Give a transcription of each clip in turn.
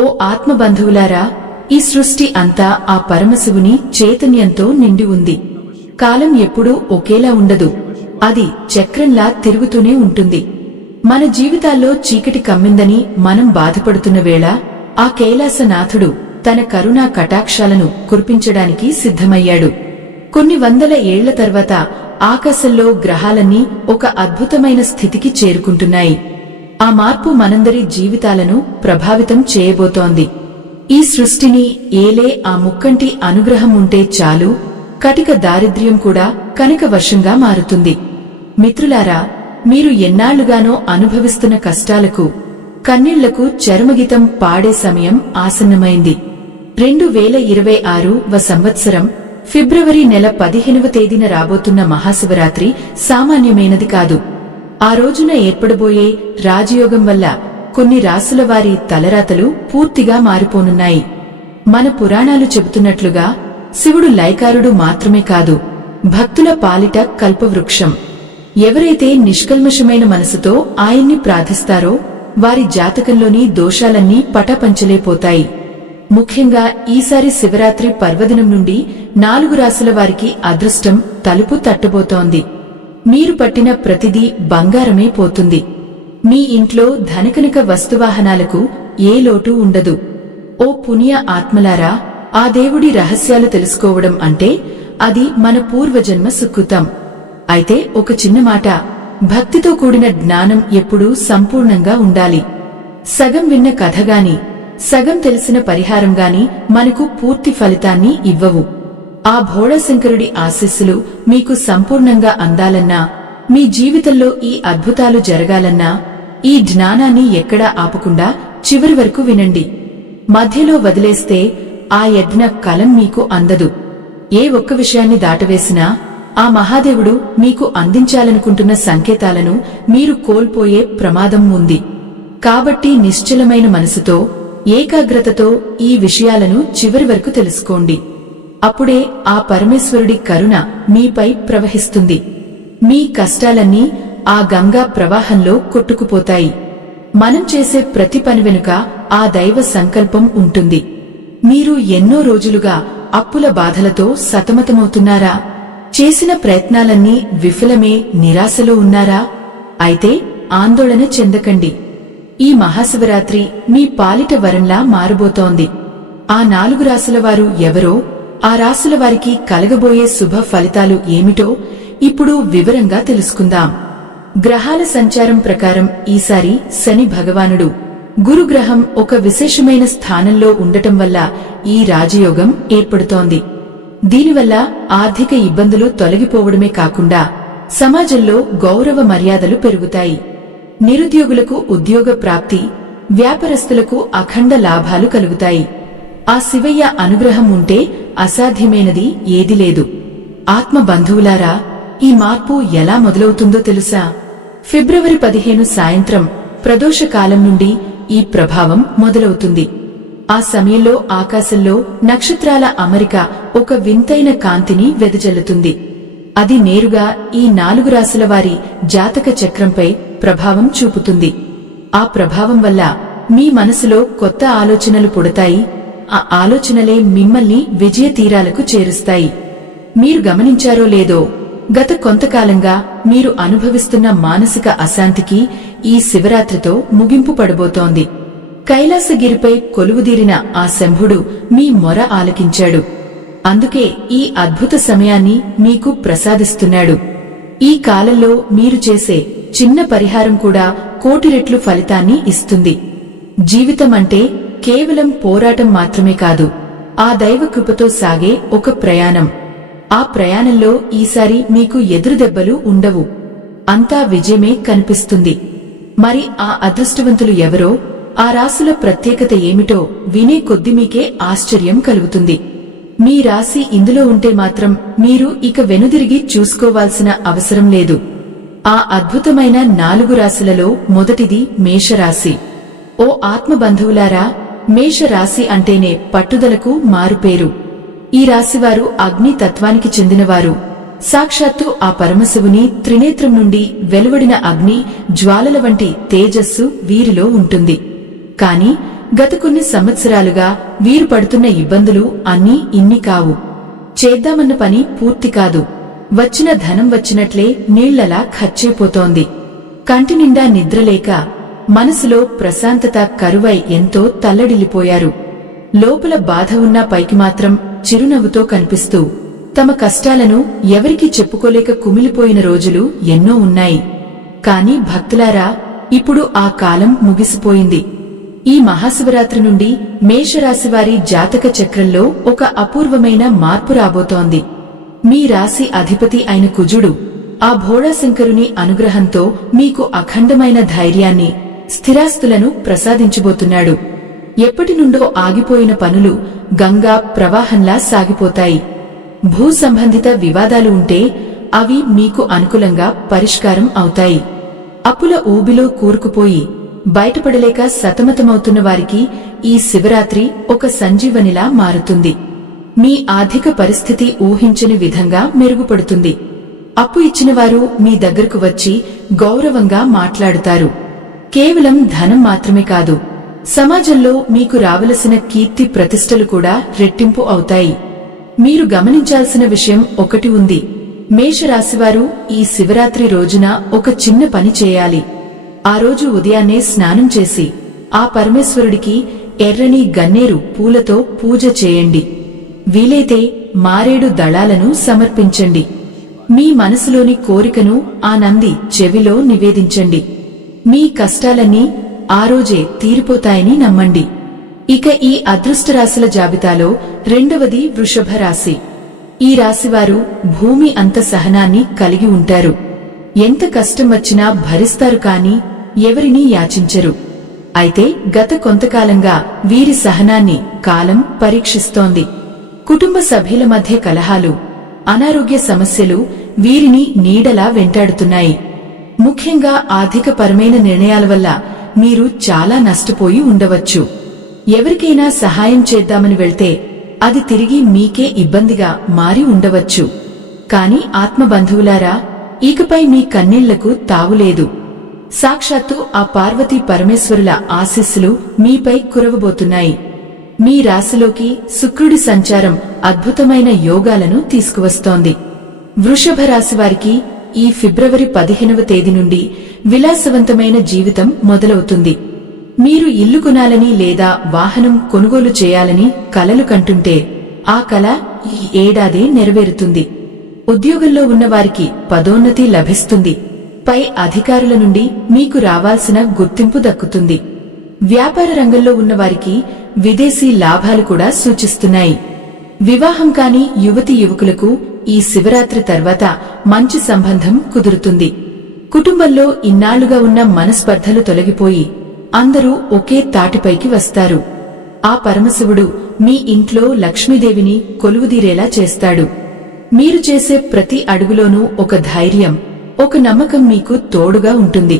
ఓ ఆత్మబంధువులారా, ఈ సృష్టి అంతా ఆ పరమశివుని చైతన్యంతో నిండి ఉంది. కాలం ఎప్పుడూ ఒకేలా ఉండదు, అది చక్రంలా తిరుగుతూనే ఉంటుంది. మన జీవితాల్లో చీకటి కమ్మిందని మనం బాధపడుతున్న వేళ ఆ కైలాసనాథుడు తన కరుణా కటాక్షాలను కురిపించడానికి సిద్ధమయ్యాడు. కొన్ని వందల ఏళ్ల తర్వాత ఆకాశంలో గ్రహాలన్నీ ఒక అద్భుతమైన స్థితికి చేరుకుంటున్నాయి. ఆ మార్పు మనందరి జీవితాలను ప్రభావితం చేయబోతోంది. ఈ సృష్టిని ఏలే ఆ ముక్కంటి అనుగ్రహం ఉంటే చాలు, కటిక దారిద్ర్యం కూడా కనక వర్షంగా మారుతుంది. మిత్రులారా, మీరు ఎన్నాళ్లుగానో అనుభవిస్తున్న కష్టాలకు, కన్నీళ్లకు చరమగీతం పాడే సమయం ఆసన్నమైంది. 2026వ సంవత్సరం ఫిబ్రవరి నెల 15వ తేదీన రాబోతున్న మహాశివరాత్రి సామాన్యమైనది కాదు. ఆ రోజున ఏర్పడబోయే రాజయోగం వల్ల కొన్ని రాసుల వారి తలరాతలు పూర్తిగా మారిపోనున్నాయి. మన పురాణాలు చెబుతున్నట్లుగా శివుడు లైకారుడు మాత్రమే కాదు, భక్తుల పాలిట కల్పవృక్షం. ఎవరైతే నిష్కల్మషమైన మనసుతో ఆయన్ని ప్రార్థిస్తారో వారి జాతకంలోని దోషాలన్నీ పటాపంచలైపోతాయి. ముఖ్యంగా ఈసారి శివరాత్రి పర్వదినం నుండి 4 రాసుల వారికి అదృష్టం తలుపు తట్టబోతోంది. మీరు పట్టిన ప్రతిదీ బంగారమే పోతుంది. మీ ఇంట్లో ధనకనక వస్తువాహనాలకు ఏ లోటు ఉండదు. ఓ పుణ్య ఆత్మలారా, ఆ దేవుడి రహస్యాలు తెలుసుకోవడం అంటే అది మన పూర్వజన్మ సుకృతం. అయితే ఒక చిన్న మాట, భక్తితో కూడిన జ్ఞానం ఎప్పుడూ సంపూర్ణంగా ఉండాలి. సగం విన్న కథగాని, సగం తెలిసిన పరిహారంగాని మనకు పూర్తి ఫలితాన్ని ఇవ్వవు. ఆ భోళాశంకరుడి ఆశీస్సులు మీకు సంపూర్ణంగా అందాలన్నా, మీ జీవితంలో ఈ అద్భుతాలు జరగాలన్నా ఈ జ్ఞానాన్ని ఎక్కడా ఆపకుండా చివరి వరకు వినండి. మధ్యలో వదిలేస్తే ఆ యజ్ఞ కలం మీకు అందదు. ఏ ఒక్క విషయాన్ని దాటవేసినా ఆ మహాదేవుడు మీకు అందించాలనుకుంటున్న సంకేతాలను మీరు కోల్పోయే ప్రమాదం ఉంది. కాబట్టి నిశ్చలమైన మనసుతో, ఏకాగ్రతతో ఈ విషయాలను చివరి వరకు తెలుసుకోండి. అప్పుడే ఆ పరమేశ్వరుడి కరుణ మీపై ప్రవహిస్తుంది. మీ కష్టాలన్నీ ఆ గంగా ప్రవాహంలో కొట్టుకుపోతాయి. మనం చేసే ప్రతి పని వెనుక ఆ దైవ సంకల్పం ఉంటుంది. మీరు ఎన్నో రోజులుగా అప్పుల బాధలతో సతమతమవుతున్నారా? చేసిన ప్రయత్నాలన్నీ విఫలమే నిరాశలో ఉన్నారా? అయితే ఆందోళన చెందకండి. ఈ మహాశివరాత్రి మీ పాలిట వరంలా మారబోతోంది. ఆ 4 రాసుల వారు ఎవరో, ఆ రాసుల వారికి కలగబోయే శుభ ఫలితాలు ఏమిటో ఇప్పుడు వివరంగా తెలుసుకుందాం. గ్రహాల సంచారం ప్రకారం ఈసారి శని భగవానుడు, గురుగ్రహం ఒక విశేషమైన స్థానంలో ఉండటం వల్ల ఈ రాజయోగం ఏర్పడుతోంది. దీనివల్ల ఆర్థిక ఇబ్బందులు తొలగిపోవడమే కాకుండా సమాజంలో గౌరవ మర్యాదలు పెరుగుతాయి. నిరుద్యోగులకు ఉద్యోగ ప్రాప్తి, వ్యాపారస్తులకు అఖండ లాభాలు కలుగుతాయి. ఆ శివయ్య అనుగ్రహం ఉంటే అసాధ్యమైనది ఏదీ లేదు. ఆత్మ బంధువులారా, ఈ మార్పు ఎలా మొదలవుతుందో తెలుసా? ఫిబ్రవరి 15 సాయంత్రం ప్రదోష కాలం నుండి ఈ ప్రభావం మొదలవుతుంది. ఆ సమయంలో ఆకాశంలో నక్షత్రాల అమరిక ఒక వింతైన కాంతిని వెదజల్లుతుంది. అది నేరుగా ఈ 4 రాసుల వారి జాతక చక్రంపై ప్రభావం చూపుతుంది. ఆ ప్రభావం వల్ల మీ మనసులో కొత్త ఆలోచనలు పుడతాయి. ఆ ఆలోచనలే మిమ్మల్ని విజయ తీరాలకు చేరుస్తాయి. మీరు గమనించారో లేదో, గత కొంతకాలంగా మీరు అనుభవిస్తున్న మానసిక అశాంతికి ఈ శివరాత్రితో ముగింపు పడబోతోంది. కైలాసగిరిపై కొలువుదీరిన ఆ శంభుడు మీ మొర ఆలకించాడు. అందుకే ఈ అద్భుత సమయాన్ని మీకు ప్రసాదిస్తున్నాడు. ఈ కాలంలో మీరు చేసే చిన్న పరిహారం కూడా కోటి రెట్లు ఫలితాన్ని ఇస్తుంది. జీవితం అంటే కేవలం పోరాటం మాత్రమే కాదు, ఆ దైవ కృపతో సాగే ఒక ప్రయాణం. ఆ ప్రయాణంలో ఈసారి మీకు ఎదురుదెబ్బలు ఉండవు, అంతా విజయమే కనిపిస్తుంది. మరి ఆ అదృష్టవంతులు ఎవరో, ఆ రాశుల ప్రత్యేకత ఏమిటో వినే కొద్ది మీకే ఆశ్చర్యం కలుగుతుంది. మీ రాశి ఇందులో ఉంటే మాత్రం మీరు ఇక వెనుదిరిగి చూసుకోవాల్సిన అవసరం లేదు. ఆ అద్భుతమైన 4 రాశులలో మొదటిది మేషరాశి. ఓ ఆత్మబంధువులారా, మేషరాశి అంటేనే పట్టుదలకు మారుపేరు. ఈ రాశివారు అగ్ని తత్వానికి చెందినవారు. సాక్షాత్తు ఆ పరమశివుని త్రినేత్రం నుండి వెలువడిన అగ్ని జ్వాలల వంటి తేజస్సు వీరిలో ఉంటుంది. కాని గత కొన్ని సంవత్సరాలుగా వీరు పడుతున్న ఇబ్బందులు అన్నీ ఇన్ని కావు. చేద్దామన్న పని పూర్తి కాదు. వచ్చిన ధనం వచ్చినట్లే నీళ్లలా ఖర్చైపోతోంది. కంటినిండా నిద్రలేక మనసులో ప్రశాంతత కరువై ఎంతో తల్లడిల్లిపోయారు. లోపల బాధ ఉన్నా పైకి మాత్రం చిరునవ్వుతో కనిపిస్తూ తమ కష్టాలను ఎవరికీ చెప్పుకోలేక కుమిలిపోయిన రోజులు ఎన్నో ఉన్నాయి. కాని భక్తులారా, ఇప్పుడు ఆ కాలం ముగిసిపోయింది. ఈ మహాశివరాత్రి నుండి మేషరాశివారి జాతక చక్రంలో ఒక అపూర్వమైన మార్పు రాబోతోంది. మీ రాశి అధిపతి అయిన కుజుడు ఆ భోళాశంకరుని అనుగ్రహంతో మీకు అఖండమైన ధైర్యాన్ని, స్థిరాస్తులను ప్రసాదించబోతున్నాడు. ఎప్పటినుండో ఆగిపోయిన పనులు గంగా ప్రవాహంలా సాగిపోతాయి. భూ సంబంధిత వివాదాలు ఉంటే అవి మీకు అనుకూలంగా పరిష్కారం అవుతాయి. అప్పుల ఊబిలో కూరుకుపోయి బయటపడలేక సతమతమవుతున్న వారికి ఈ శివరాత్రి ఒక సంజీవనిలా మారుతుంది. మీ ఆర్థిక పరిస్థితి ఊహించని విధంగా మెరుగుపడుతుంది. అప్పు ఇచ్చినవారు మీ దగ్గరకు వచ్చి గౌరవంగా మాట్లాడుతారు. కేవలం ధనం మాత్రమే కాదు, సమాజంలో మీకు రావలసిన కీర్తి ప్రతిష్టలు కూడా రెట్టింపు అవుతాయి. మీరు గమనించాల్సిన విషయం ఒకటి ఉంది. మేషరాశివారు ఈ శివరాత్రి రోజున ఒక చిన్న పని చేయాలి. ఆ రోజు ఉదయాన్నే స్నానం చేసి ఆ పరమేశ్వరుడికి ఎర్రని గన్నేరు పూలతో పూజ చేయండి. వీలైతే మారేడు దళాలను సమర్పించండి. మీ మనసులోని కోరికను ఆ నంది చెవిలో నివేదించండి. మీ కష్టాలన్నీ ఆ రోజే తీరిపోతాయని నమ్మండి. ఇక ఈ అదృష్టరాశుల జాబితాలో రెండవది వృషభ రాశి. ఈ రాశివారు భూమి అంత సహనాన్ని కలిగి ఉంటారు. ఎంత కష్టం వచ్చినా భరిస్తారు కాని ఎవరినీ యాచించరు. అయితే గత కొంతకాలంగా వీరి సహనాన్ని కాలం పరీక్షిస్తోంది. కుటుంబ సభ్యుల మధ్య కలహాలు, అనారోగ్య సమస్యలు వీరిని నీడలా వెంటాడుతున్నాయి. ముఖ్యంగా ఆర్థికపరమైన నిర్ణయాల వల్ల మీరు చాలా నష్టపోయి ఉండవచ్చు. ఎవరికైనా సహాయం చేద్దామని వెళ్తే అది తిరిగి మీకే ఇబ్బందిగా మారి ఉండవచ్చు. కాని ఆత్మబంధువులారా, ఇకపై మీ కన్నీళ్లకు తావులేదు. సాక్షాత్తు ఆ పార్వతీ పరమేశ్వరుల ఆశీస్సులు మీపై కురవబోతున్నాయి. మీ రాశిలోకి శుక్రుడి సంచారం అద్భుతమైన యోగాలను తీసుకువస్తోంది. వృషభ రాశివారికి ఈ ఫిబ్రవరి 15వ తేదీ నుండి విలాసవంతమైన జీవితం మొదలవుతుంది. మీరు ఇల్లు కొనాలని లేదా వాహనం కొనుగోలు చేయాలని కలలు కంటుంటే ఆ కల ఈ ఏడాదే నెరవేరుతుంది. ఉద్యోగంలో ఉన్నవారికి పదోన్నతి లభిస్తుంది. పై అధికారుల నుండి మీకు రావాల్సిన గుర్తింపు దక్కుతుంది. వ్యాపార రంగంలో ఉన్నవారికి విదేశీ లాభాలు కూడా సూచిస్తున్నాయి. వివాహం కాని యువతీ యువకులకు ఈ శివరాత్రి తర్వాత మంచి సంబంధం కుదురుతుంది. కుటుంబంలో ఇన్నాళ్లుగా ఉన్న మనస్పర్ధలు తొలగిపోయి అందరూ ఒకే తాటిపైకి వస్తారు. ఆ పరమశివుడు మీ ఇంట్లో లక్ష్మీదేవిని కొలువుదీరేలా చేస్తాడు. మీరు చేసే ప్రతి అడుగులోనూ ఒక ధైర్యం, ఒక నమ్మకం మీకు తోడుగా ఉంటుంది.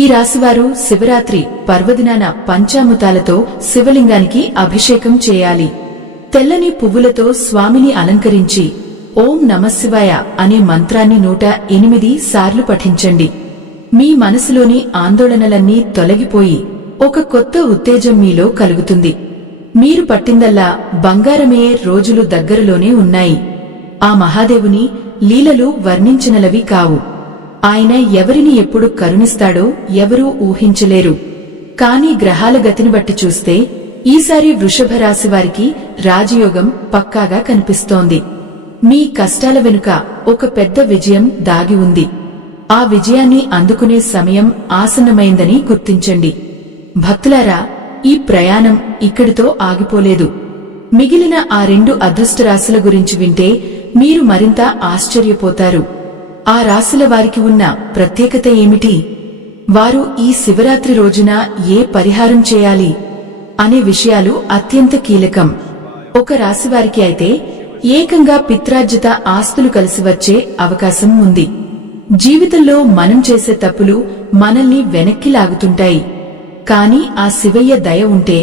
ఈ రాశివారు శివరాత్రి పర్వదినాన పంచామృతాలతో శివలింగానికి అభిషేకం చేయాలి. తెల్లని పువ్వులతో స్వామిని అలంకరించి ఓం నమఃశివాయ అనే మంత్రాన్ని 108 సార్లు పఠించండి. మీ మనసులోని ఆందోళనలన్నీ తొలగిపోయి ఒక కొత్త ఉత్తేజం మీలో కలుగుతుంది. మీరు పట్టిందల్లా బంగారమయ్యే రోజులు దగ్గరలోనే ఉన్నాయి. ఆ మహాదేవుని లీలలు వర్ణించినలవి కావు. ఆయన ఎవరిని ఎప్పుడు కరుణిస్తాడో ఎవరూ ఊహించలేరు. కాని గ్రహాల గతిని బట్టి చూస్తే ఈసారి వృషభ రాశి వారికి రాజయోగం పక్కాగా కనిపిస్తోంది. మీ కష్టాల వెనుక ఒక పెద్ద విజయం దాగి ఉంది. ఆ విజయాన్ని అందుకునే సమయం ఆసన్నమైందని గుర్తించండి. భక్తులారా, ఈ ప్రయాణం ఇక్కడితో ఆగిపోలేదు. మిగిలిన ఆ 2 అదృష్ట రాశుల గురించి వింటే మీరు మరింత ఆశ్చర్యపోతారు. ఆ రాశుల వారికి ఉన్న ప్రత్యేకత ఏమిటి? వారు ఈ శివరాత్రి రోజున ఏ పరిహారం చేయాలి అనే విషయాలు అత్యంత కీలకం. ఒక రాశివారికి అయితే ఏకంగా పిత్రార్జిత ఆస్తులు కలిసి వచ్చే అవకాశం ఉంది. జీవితంలో మనం చేసే తప్పులు మనల్ని వెనక్కి లాగుతుంటాయి. కాని ఆ శివయ్య దయ ఉంటే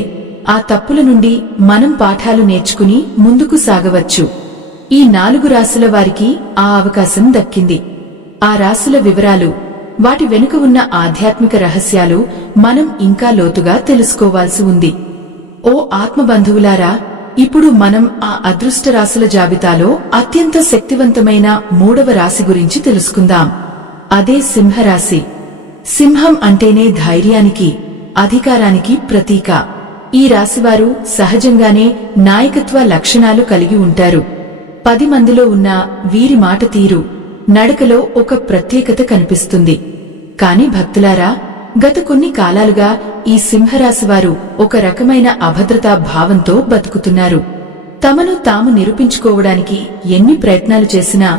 ఆ తప్పుల నుండి మనం పాఠాలు నేర్చుకుని ముందుకు సాగవచ్చు. ఈ 4 రాశుల వారికి ఆ అవకాశం దక్కింది. ఆ రాశుల వివరాలు, వాటి వెనుక ఉన్న ఆధ్యాత్మిక రహస్యాలు మనం ఇంకా లోతుగా తెలుసుకోవాల్సి ఉంది. ఓ ఆత్మబంధువులారా, ఇప్పుడు మనం ఆ అదృష్ట రాశుల జాబితాలో అత్యంత శక్తివంతమైన 3వ రాశి గురించి తెలుసుకుందాం. అదే సింహరాశి. సింహం అంటేనే ధైర్యానికి, అధికారానికి ప్రతీక. ఈ రాశివారు సహజంగానే నాయకత్వ లక్షణాలు కలిగి ఉంటారు. 10 మందిలో ఉన్న వీరి మాట తీరు, నడకలో ఒక ప్రత్యేకత కనిపిస్తుంది. కాని భక్తులారా, గత కొన్ని కాలాలుగా ఈ సింహరాశివారు ఒక రకమైన అభద్రతా భావంతో బతుకుతున్నారు. తమను తాము నిరూపించుకోవడానికి ఎన్ని ప్రయత్నాలు చేసినా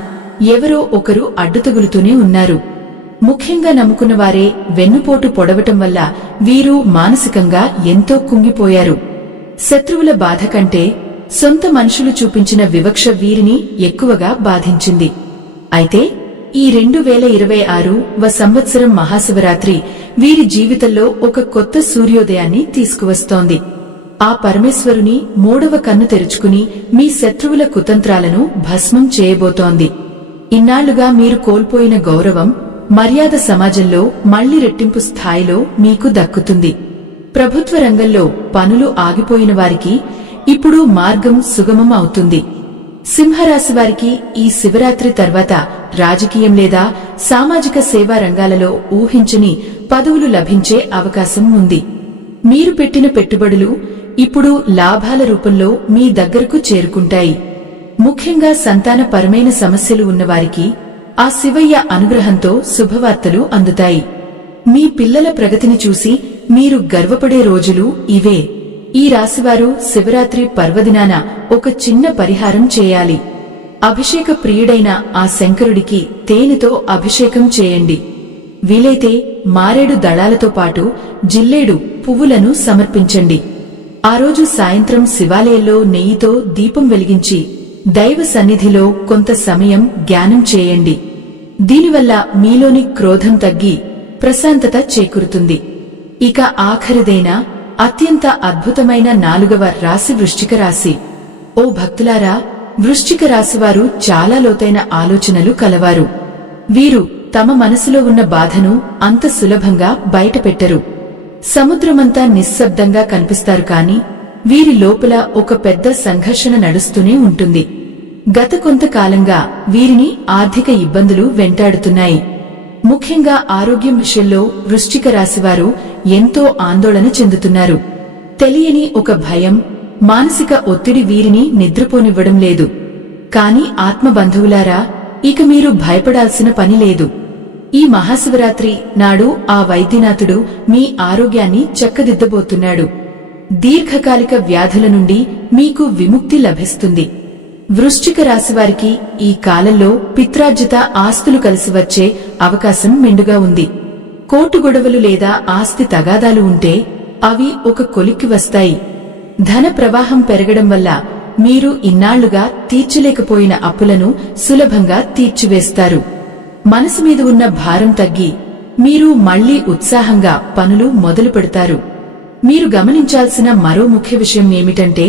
ఎవరో ఒకరు అడ్డుతగులుతూనే ఉన్నారు. ముఖ్యంగా నమ్ముకున్నవారే వెన్నుపోటు పొడవటం వల్ల వీరు మానసికంగా ఎంతో కుంగిపోయారు. శత్రువుల బాధ కంటే సొంత మనుషులు చూపించిన వివక్ష వీరిని ఎక్కువగా బాధించింది. అయితే ఈ 2026వ సంవత్సరం మహాశివరాత్రి వీరి జీవితంలో ఒక కొత్త సూర్యోదయాన్ని తీసుకువస్తోంది. ఆ పరమేశ్వరుని 3వ కన్ను తెరుచుకుని మీ శత్రువుల కుతంత్రాలను భస్మం చేయబోతోంది. ఇన్నాళ్లుగా మీరు కోల్పోయిన గౌరవం, మర్యాద సమాజంలో మళ్లీ రెట్టింపు స్థాయిలో మీకు దక్కుతుంది. ప్రభుత్వ రంగంలో పనులు ఆగిపోయిన వారికి ఇప్పుడు మార్గం సుగమం అవుతుంది. సింహరాశి వారికి ఈ శివరాత్రి తర్వాత రాజకీయం లేదా సామాజిక సేవా రంగాలలో ఊహించని పదవులు లభించే అవకాశం ఉంది. మీరు పెట్టిన పెట్టుబడులు ఇప్పుడు లాభాల రూపంలో మీ దగ్గరకు చేరుకుంటాయి. ముఖ్యంగా సంతానపరమైన సమస్యలు ఉన్నవారికి ఆ శివయ్య అనుగ్రహంతో శుభవార్తలు అందుతాయి. మీ పిల్లల ప్రగతిని చూసి మీరు గర్వపడే రోజులు ఇవే. ఈ రాశివారు శివరాత్రి పర్వదినాన ఒక చిన్న పరిహారం చేయాలి. అభిషేక ప్రియుడైన ఆ శంకరుడికి తేనెతో అభిషేకం చేయండి. వీలైతే మారేడు దళాలతో పాటు జిల్లేడు పువ్వులను సమర్పించండి. ఆ రోజు సాయంత్రం శివాలయంలో నెయ్యితో దీపం వెలిగించి దైవ సన్నిధిలో కొంత సమయం ధ్యానం చేయండి. దీనివల్ల మీలోని క్రోధం తగ్గి ప్రశాంతత చేకూరుతుంది. ఇక ఆఖరిదైన అత్యంత అద్భుతమైన 4వ రాశి వృశ్చిక రాశి. ఓ భక్తులారా, వృశ్చిక రాశివారు చాలా లోతైన ఆలోచనలు కలవారు. వీరు తమ మనసులో ఉన్న బాధను అంత సులభంగా బయటపెట్టరు. సముద్రమంతా నిశ్శబ్దంగా కనిపిస్తారు కాని వీరి లోపల ఒక పెద్ద సంఘర్షణ నడుస్తూనే ఉంటుంది. గత కొంతకాలంగా వీరిని ఆర్థిక ఇబ్బందులు వెంటాడుతున్నాయి. ముఖ్యంగా ఆరోగ్యం విషయంలో వృశ్చిక రాశివారు ఎంతో ఆందోళన చెందుతున్నారు. తెలియని ఒక భయం, మానసిక ఒత్తిడి వీరిని నిద్రపోనివ్వడం లేదు. కాని ఆత్మబంధువులారా, ఇక మీరు భయపడాల్సిన పని లేదు. ఈ మహాశివరాత్రి నాడు ఆ వైద్యనాథుడు మీ ఆరోగ్యాన్ని చక్కదిద్దబోతున్నాడు. దీర్ఘకాలిక వ్యాధుల నుండి మీకు విముక్తి లభిస్తుంది. వృశ్చిక రాశివారికి ఈ కాలంలో పిత్రార్జిత ఆస్తులు కలిసి వచ్చే అవకాశం మెండుగా ఉంది. కోర్టు గొడవలు లేదా ఆస్తి తగాదాలు ఉంటే అవి ఒక కొలిక్కి వస్తాయి. ధన ప్రవాహం పెరగడం వల్ల మీరు ఇన్నాళ్లుగా తీర్చలేకపోయిన అప్పులను సులభంగా తీర్చివేస్తారు. మనసు మీద ఉన్న భారం తగ్గి మీరు మళ్లీ ఉత్సాహంగా పనులు మొదలు పెడతారు. మీరు గమనించాల్సిన మరో ముఖ్య విషయం ఏమిటంటే,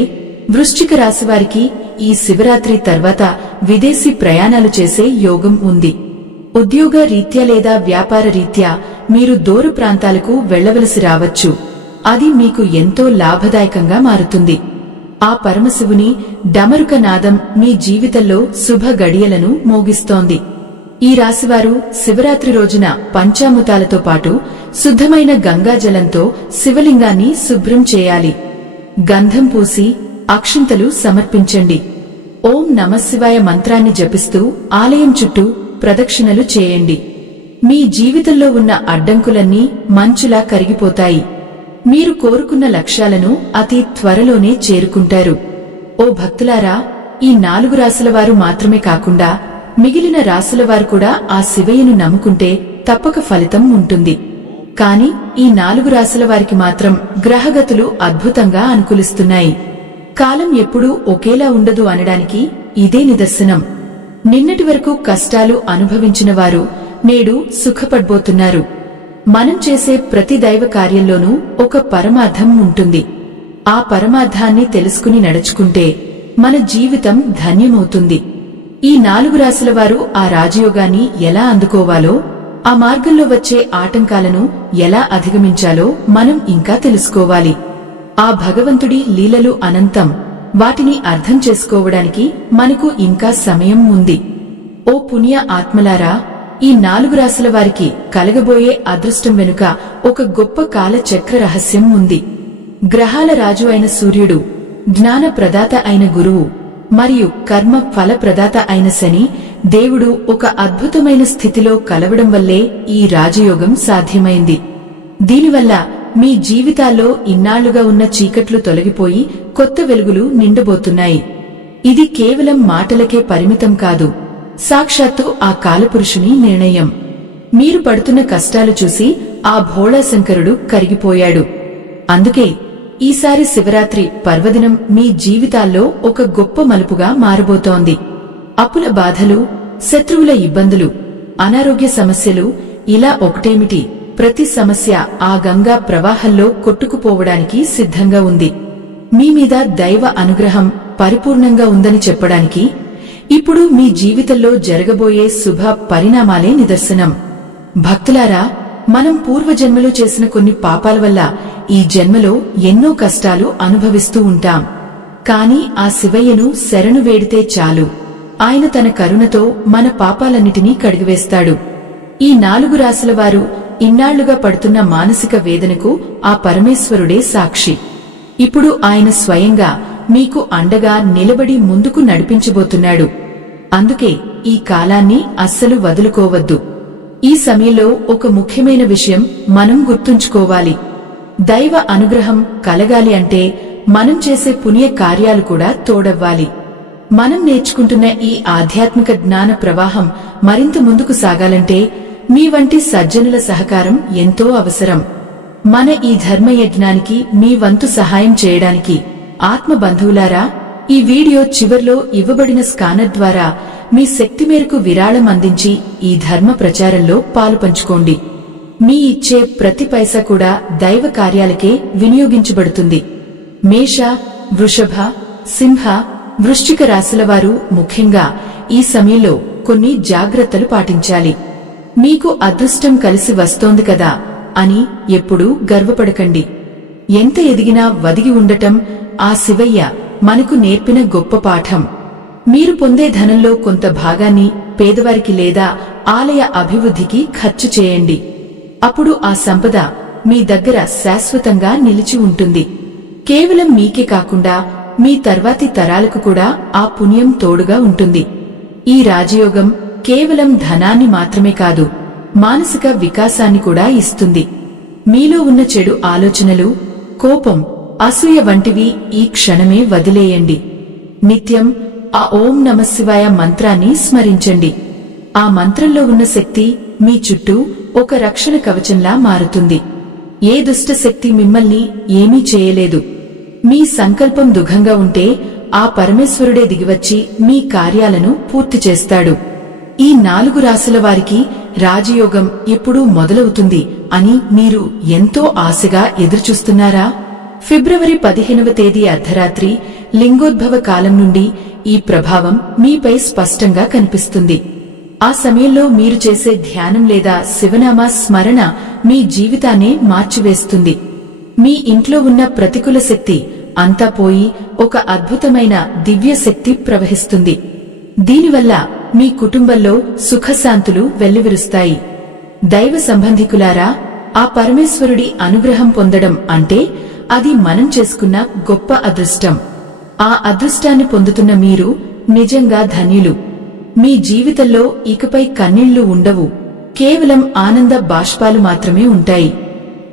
వృశ్చిక రాశివారికి ఈ శివరాత్రి తర్వాత విదేశీ ప్రయాణాలు చేసే యోగం ఉంది. ఉద్యోగ రీత్యా లేదా వ్యాపార రీత్యా మీరు దూర ప్రాంతాలకు వెళ్లవలసి రావచ్చు. అది మీకు ఎంతో లాభదాయకంగా మారుతుంది. ఆ పరమశివుని డమరుక నాదం మీ జీవితంలో శుభ గడియలను మోగిస్తోంది. ఈ రాశివారు శివరాత్రి రోజున పంచామృతాలతో పాటు శుద్ధమైన గంగాజలంతో శివలింగాన్ని శుభ్రం చేయాలి. గంధం పూసి అక్షింతలు సమర్పించండి. ఓం నమఃశివాయ మంత్రాన్ని జపిస్తూ ఆలయం చుట్టూ ప్రదక్షిణలు చేయండి. మీ జీవితంలో ఉన్న అడ్డంకులన్నీ మంచులా కరిగిపోతాయి. మీరు కోరుకున్న లక్ష్యాలను అతి త్వరలోనే చేరుకుంటారు. ఓ భక్తులారా, ఈ 4 రాశులవారు మాత్రమే కాకుండా మిగిలిన రాశులవారు కూడా ఆ శివయ్యను నమ్ముకుంటే తప్పక ఫలితం ఉంటుంది. కాని ఈ 4 రాశుల వారికి మాత్రం గ్రహగతులు అద్భుతంగా అనుకూలిస్తున్నాయి. కాలం ఎప్పుడూ ఒకేలా ఉండదు అనడానికి ఇదే నిదర్శనం. నిన్నటి వరకు కష్టాలు అనుభవించిన వారు నేడు సుఖపడ్బోతున్నారు. మనం చేసే ప్రతి దైవ కార్యంలోనూ ఒక పరమార్థం ఉంటుంది. ఆ పరమార్థాన్ని తెలుసుకుని నడుచుకుంటే మన జీవితం ధన్యమవుతుంది. ఈ 4 రాశుల వారు ఆ రాజయోగాన్ని ఎలా అందుకోవాలో, ఆ మార్గంలో వచ్చే ఆటంకాలను ఎలా అధిగమించాలో మనం ఇంకా తెలుసుకోవాలి. ఆ భగవంతుడి లీలలు అనంతం. వాటిని అర్థం చేసుకోవడానికి మనకు ఇంకా సమయం ఉంది. ఓ పుణ్య ఆత్మలారా, ఈ 4 రాశుల వారికి కలగబోయే అదృష్టం వెనుక ఒక గొప్ప కాల చక్ర రహస్యం ఉంది. గ్రహాల రాజు అయిన సూర్యుడు, జ్ఞాన ప్రదాత అయిన గురువు మరియు కర్మ ఫల ప్రదాత అయిన శని దేవుడు ఒక అద్భుతమైన స్థితిలో కలవడం వల్లే ఈ రాజయోగం సాధ్యమైంది. దీనివల్ల మీ జీవితాల్లో ఇన్నాళ్లుగా ఉన్న చీకట్లు తొలగిపోయి కొత్త వెలుగులు నిండబోతున్నాయి. ఇది కేవలం మాటలకే పరిమితం కాదు, సాక్షాత్తు ఆ కాలపురుషుని నిర్ణయం. మీరు పడుతున్న కష్టాలు చూసి ఆ భోళాశంకరుడు కరిగిపోయాడు. అందుకే ఈసారి శివరాత్రి పర్వదినం మీ జీవితాల్లో ఒక గొప్ప మలుపుగా మారబోతోంది. అప్పుల బాధలు, శత్రువుల ఇబ్బందులు, అనారోగ్య సమస్యలు ఇలా ఒకటేమిటి, ప్రతి సమస్య ఆ గంగా ప్రవాహంలో కొట్టుకుపోవడానికి సిద్ధంగా ఉంది. మీ మీద దైవ అనుగ్రహం పరిపూర్ణంగా ఉందని చెప్పడానికి ఇప్పుడు మీ జీవితంలో జరగబోయే శుభ పరిణామాలే నిదర్శనం. భక్తులారా, మనం పూర్వజన్మలో చేసిన కొన్ని పాపాల వల్ల ఈ జన్మలో ఎన్నో కష్టాలు అనుభవిస్తూ ఉంటాం. కాని ఆ శివయ్యను శరణు వేడితే చాలు, ఆయన తన కరుణతో మన పాపాలన్నిటినీ కడిగివేస్తాడు. ఈ 4 రాశుల వారు ఇన్నాళ్లుగా పడుతున్న మానసిక వేదనకు ఆ పరమేశ్వరుడే సాక్షి. ఇప్పుడు ఆయన స్వయంగా మీకు అండగా నిలబడి ముందుకు నడిపించబోతున్నాడు. అందుకే ఈ కాలాన్ని అస్సలు వదులుకోవద్దు. ఈ సమయంలో ఒక ముఖ్యమైన విషయం మనం గుర్తుంచుకోవాలి. దైవ అనుగ్రహం కలగాలి అంటే మనం చేసే పుణ్య కార్యాలు కూడా తోడవ్వాలి. మనం నేర్చుకుంటున్న ఈ ఆధ్యాత్మిక జ్ఞాన ప్రవాహం మరింత ముందుకు సాగాలంటే మీ వంటి సజ్జనుల సహకారం ఎంతో అవసరం. మన ఈ ధర్మయజ్ఞానికి మీ వంతు సహాయం చేయడానికి ఆత్మ బంధువులారా, ఈ వీడియో చివర్లో ఇవ్వబడిన స్కానర్ ద్వారా మీ శక్తి మేరకు విరాళం అందించి ఈ ధర్మ ప్రచారంలో పాలుపంచుకోండి. మీ ఇచ్చే ప్రతి పైసా కూడా దైవ కార్యాలకే వినియోగించబడుతుంది. మేష, వృషభ, సింహ, వృశ్చిక రాశుల వారు ముఖ్యంగా ఈ సమయంలో కొన్ని జాగ్రత్తలు పాటించాలి. మీకు అదృష్టం కలిసి వస్తోంది కదా అని ఎప్పుడూ గర్వపడకండి. ఎంత ఎదిగినా వదిగి ఉండటం ఆ శివయ్య మనకు నేర్పిన గొప్ప పాఠం. మీరు పొందే ధనంలో కొంత భాగాన్ని పేదవారికి లేదా ఆలయ అభివృద్ధికి ఖర్చు చేయండి. అప్పుడు ఆ సంపద మీ దగ్గర శాశ్వతంగా నిలిచి ఉంటుంది. కేవలం మీకే కాకుండా మీ తర్వాతి తరాలకు కూడా ఆ పుణ్యం తోడుగా ఉంటుంది. ఈ రాజయోగం కేవలం ధనాన్ని మాత్రమే కాదు, మానసిక వికాసాన్ని కూడా ఇస్తుంది. మీలో ఉన్న చెడు ఆలోచనలు, కోపం, అసూయ వంటివి ఈ క్షణమే వదిలేయండి. నిత్యం ఆ ఓం నమఃశివాయ మంత్రాన్ని స్మరించండి. ఆ మంత్రంలో ఉన్న శక్తి మీ చుట్టూ ఒక రక్షణ కవచంలా మారుతుంది. ఏ దుష్ట శక్తి మిమ్మల్ని ఏమీ చేయలేదు. మీ సంకల్పం దృఢంగా ఉంటే ఆ పరమేశ్వరుడే దిగివచ్చి మీ కార్యాలను పూర్తి చేస్తాడు. ఈ 4 రాశుల వారికి రాజయోగం ఎప్పుడు మొదలవుతుంది అని మీరు ఎంతో ఆశగా ఎదురుచూస్తున్నారా? ఫిబ్రవరి 15వ తేదీ అర్ధరాత్రి లింగోద్భవ కాలం నుండి ఈ ప్రభావం మీపై స్పష్టంగా కనిపిస్తుంది. ఆ సమయంలో మీరు చేసే ధ్యానం లేదా శివనామ స్మరణ మీ జీవితాన్నే మార్చివేస్తుంది. మీ ఇంట్లో ఉన్న ప్రతికూల శక్తి అంతా పోయి ఒక అద్భుతమైన దివ్య శక్తి ప్రవహిస్తుంది. దీనివల్ల మీ కుటుంబంలో సుఖశాంతులు వెల్లివిరుస్తాయి. దైవ సంబంధికులారా, ఆ పరమేశ్వరుడి అనుగ్రహం పొందడం అంటే అది మనం చేసుకున్న గొప్ప అదృష్టం. ఆ అదృష్టాన్ని పొందుతున్న మీరు నిజంగా ధన్యులు. మీ జీవితంలో ఇకపై కన్నీళ్లు ఉండవు, కేవలం ఆనంద బాష్పాలు మాత్రమే ఉంటాయి.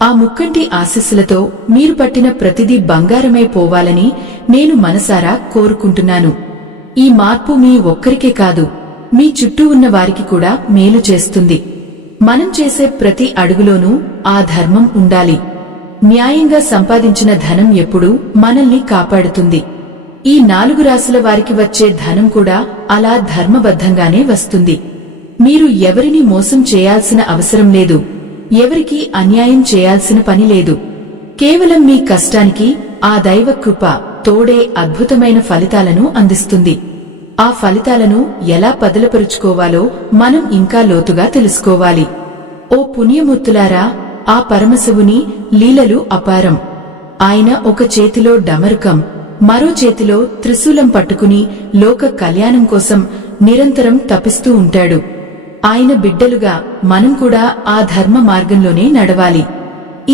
ఆ ముక్కంటి ఆశీస్సులతో మీరు పట్టిన ప్రతిదీ బంగారమై పోవాలని నేను మనసారా కోరుకుంటున్నాను. ఈ మార్పు మీ ఒక్కరికే కాదు, మీ చుట్టూ ఉన్న వారికి కూడా మేలు చేస్తుంది. మనం చేసే ప్రతి అడుగులోనూ ఆ ధర్మం ఉండాలి. న్యాయంగా సంపాదించిన ధనం ఎప్పుడూ మనల్ని కాపాడుతుంది. ఈ 4 రాశుల వారికి వచ్చే ధనం కూడా అలా ధర్మబద్ధంగానే వస్తుంది. మీరు ఎవరిని మోసం చేయాల్సిన అవసరం లేదు, ఎవరికీ అన్యాయం చేయాల్సిన పని లేదు. కేవలం మీ కష్టానికి ఆ దైవ కృప తోడే అద్భుతమైన ఫలితాలను అందిస్తుంది. ఆ ఫలితాలను ఎలా పదిలపరుచుకోవాలో మనం ఇంకా లోతుగా తెలుసుకోవాలి. ఓ పుణ్యమూర్తులారా, ఆ పరమశివుని లీలలు అపారం. ఆయన ఒక చేతిలో డమరుకం, మరో చేతిలో త్రిశూలం పట్టుకుని లోక కళ్యాణం కోసం నిరంతరం తపిస్తూ ఉంటాడు. ఆయన బిడ్డలుగా మనం కూడా ఆ ధర్మ మార్గంలోనే నడవాలి.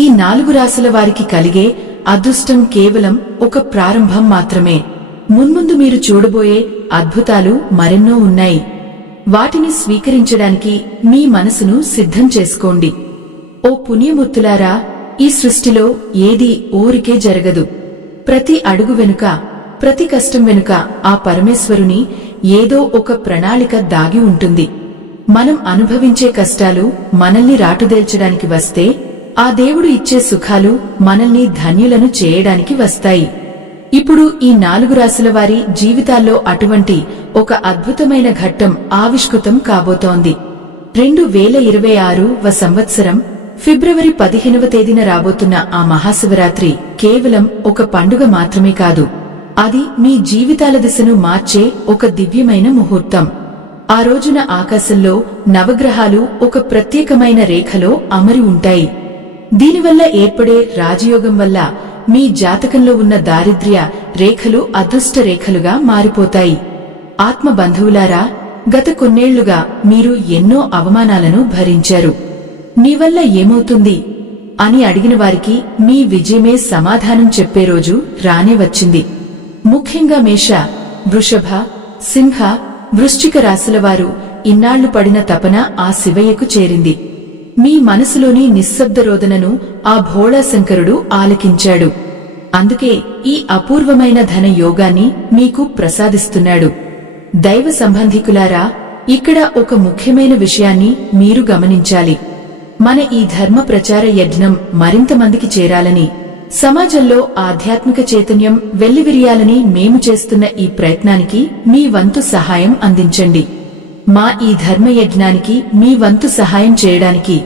ఈ 4 రాసుల వారికి కలిగే అదృష్టం కేవలం ఒక ప్రారంభం మాత్రమే. మున్ముందు మీరు చూడబోయే అద్భుతాలు మరెన్నో ఉన్నాయి. వాటిని స్వీకరించడానికి మీ మనసును సిద్ధం చేసుకోండి. ఓ పుణ్యమూర్తులారా, ఈ సృష్టిలో ఏదీ ఊరికే జరగదు. ప్రతి అడుగు వెనుక, ప్రతి కష్టం వెనుక ఆ పరమేశ్వరుని ఏదో ఒక ప్రణాళిక దాగి ఉంటుంది. మనం అనుభవించే కష్టాలు మనల్ని రాటుదేల్చడానికి వస్తే, ఆ దేవుడు ఇచ్చే సుఖాలు మనల్ని ధన్యులను చేయడానికి వస్తాయి. ఇప్పుడు ఈ 4 రాసుల వారి జీవితాల్లో అటువంటి ఒక అద్భుతమైన ఘట్టం ఆవిష్కృతం కాబోతోంది. 2026వ సంవత్సరం ఫిబ్రవరి 15వ తేదీన రాబోతున్న ఆ మహాశివరాత్రి కేవలం ఒక పండుగ మాత్రమే కాదు, అది మీ జీవితాల దిశను మార్చే ఒక దివ్యమైన ముహూర్తం. ఆ రోజున ఆకాశంలో నవగ్రహాలు ఒక ప్రత్యేకమైన రేఖలో అమరి ఉంటాయి. దీనివల్ల ఏర్పడే రాజయోగం వల్ల మీ జాతకంలో ఉన్న దారిద్ర్య రేఖలు అదృష్ట రేఖలుగా మారిపోతాయి. ఆత్మ బంధువులారా, గత కొన్నేళ్లుగా మీరు ఎన్నో అవమానాలను భరించారు. మీ వల్ల ఏమవుతుంది అని అడిగిన వారికి మీ విజయమే సమాధానం చెప్పే రోజు రానే వచ్చింది. ముఖ్యంగా మేష, వృషభ, సింహ, వృశ్చిక రాశులవారు ఇన్నాళ్లు పడిన తపన ఆ శివయ్యకు చేరింది. మీ మనసులోని నిశ్శబ్ద రోదనను ఆ భోళాశంకరుడు ఆలకించాడు. అందుకే ఈ అపూర్వమైన ధన యోగాన్ని మీకు ప్రసాదిస్తున్నాడు. దైవ సంబంధికులారా, ఇక్కడ ఒక ముఖ్యమైన విషయాన్ని మీరు గమనించాలి. మన ఈ ధర్మ ప్రచార యజ్ఞం మరింత మందికి చేరాలని, సమాజంలో ఆధ్యాత్మిక చైతన్యం వెల్లివిరియాలని మేము చేస్తున్న ఈ ప్రయత్నానికి మీ వంతు సహాయం అందించండి. మా ఈ ధర్మయజ్ఞానికి మీ వంతు సహాయం చేయడానికి